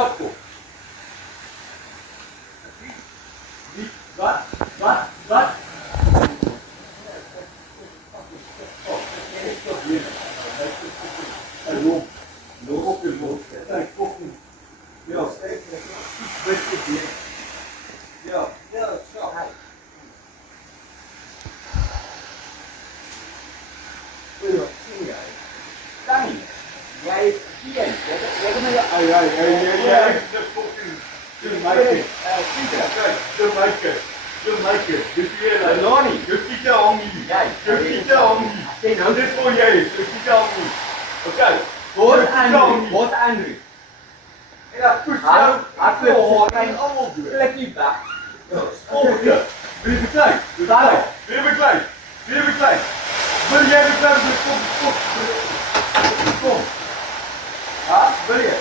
opkomt. Niet, wat? Wat? Wat? Loop op je mond. Ja, steek. Beetje weer. Ja, ja, zo. Zie jij? Kan niet. Jij is cliënt. Jij kan ja. Dat fucking. Jamaica. Dus hier, Lonnie. Je fica ongi. Je fica ongi. Dit voor jij. Je fica ongi. Oké. Wordt angry. Ja, goed. Hartelijk En allemaal doen. Plek niet back. Volgende. Weer bekleid. Weer bekleid. Weer bekleid. Wil jij bekleid? Kom. Ja, wil je?